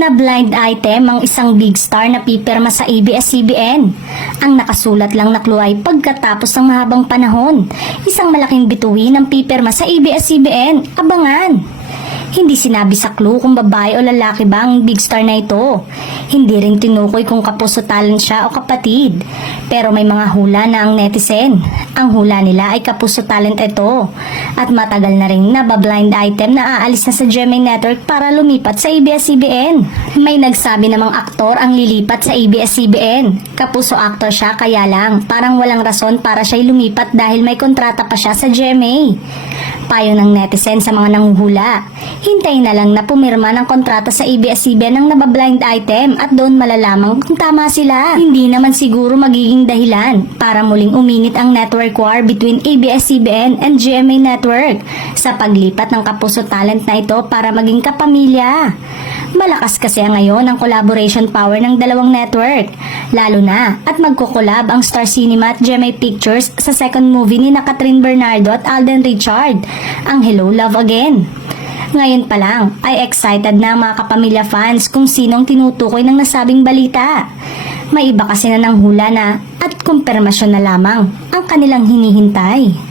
na blind item ang isang big star na pipirma sa ABS-CBN. Ang nakasulat lang na clue ay pagkatapos ng mahabang panahon, isang malaking bituin ang pipirma sa ABS-CBN. Abangan! Hindi sinabi sa clue kung babae o lalaki ba ang big star na ito. Hindi rin tinukoy kung kapuso talent siya o kapatid. Pero may mga hula na ang netizen. Ang hula nila ay kapuso talent ito. At matagal na rin nabablind item na aalis na sa GMA Network para lumipat sa ABS-CBN. May nagsabi namang aktor ang lilipat sa ABS-CBN. Kapuso actor siya kaya lang parang walang rason para siya'y lumipat dahil may kontrata pa siya sa GMA. Payo ng netizen sa mga nanguhula. Hintayin na lang na pumirma ng kontrata sa ABS-CBN ng nabablind item at doon malalaman kung tama sila. Hindi naman siguro magiging dahilan para muling uminit ang network war between ABS-CBN and GMA Network sa paglipat ng kapuso talent na ito para maging kapamilya. Malakas kasi ngayon ang collaboration power ng dalawang network, lalo na at magkukolab ang Star Cinema at GMA Pictures sa second movie ni Catherine Bernardo at Alden Richard, ang Hello Love Again. Ngayon pa lang ay excited na ang mga kapamilya fans kung sinong tinutukoy ng nasabing balita. May iba kasi na nanghula na at kumpirmasyon na lamang ang kanilang hinihintay.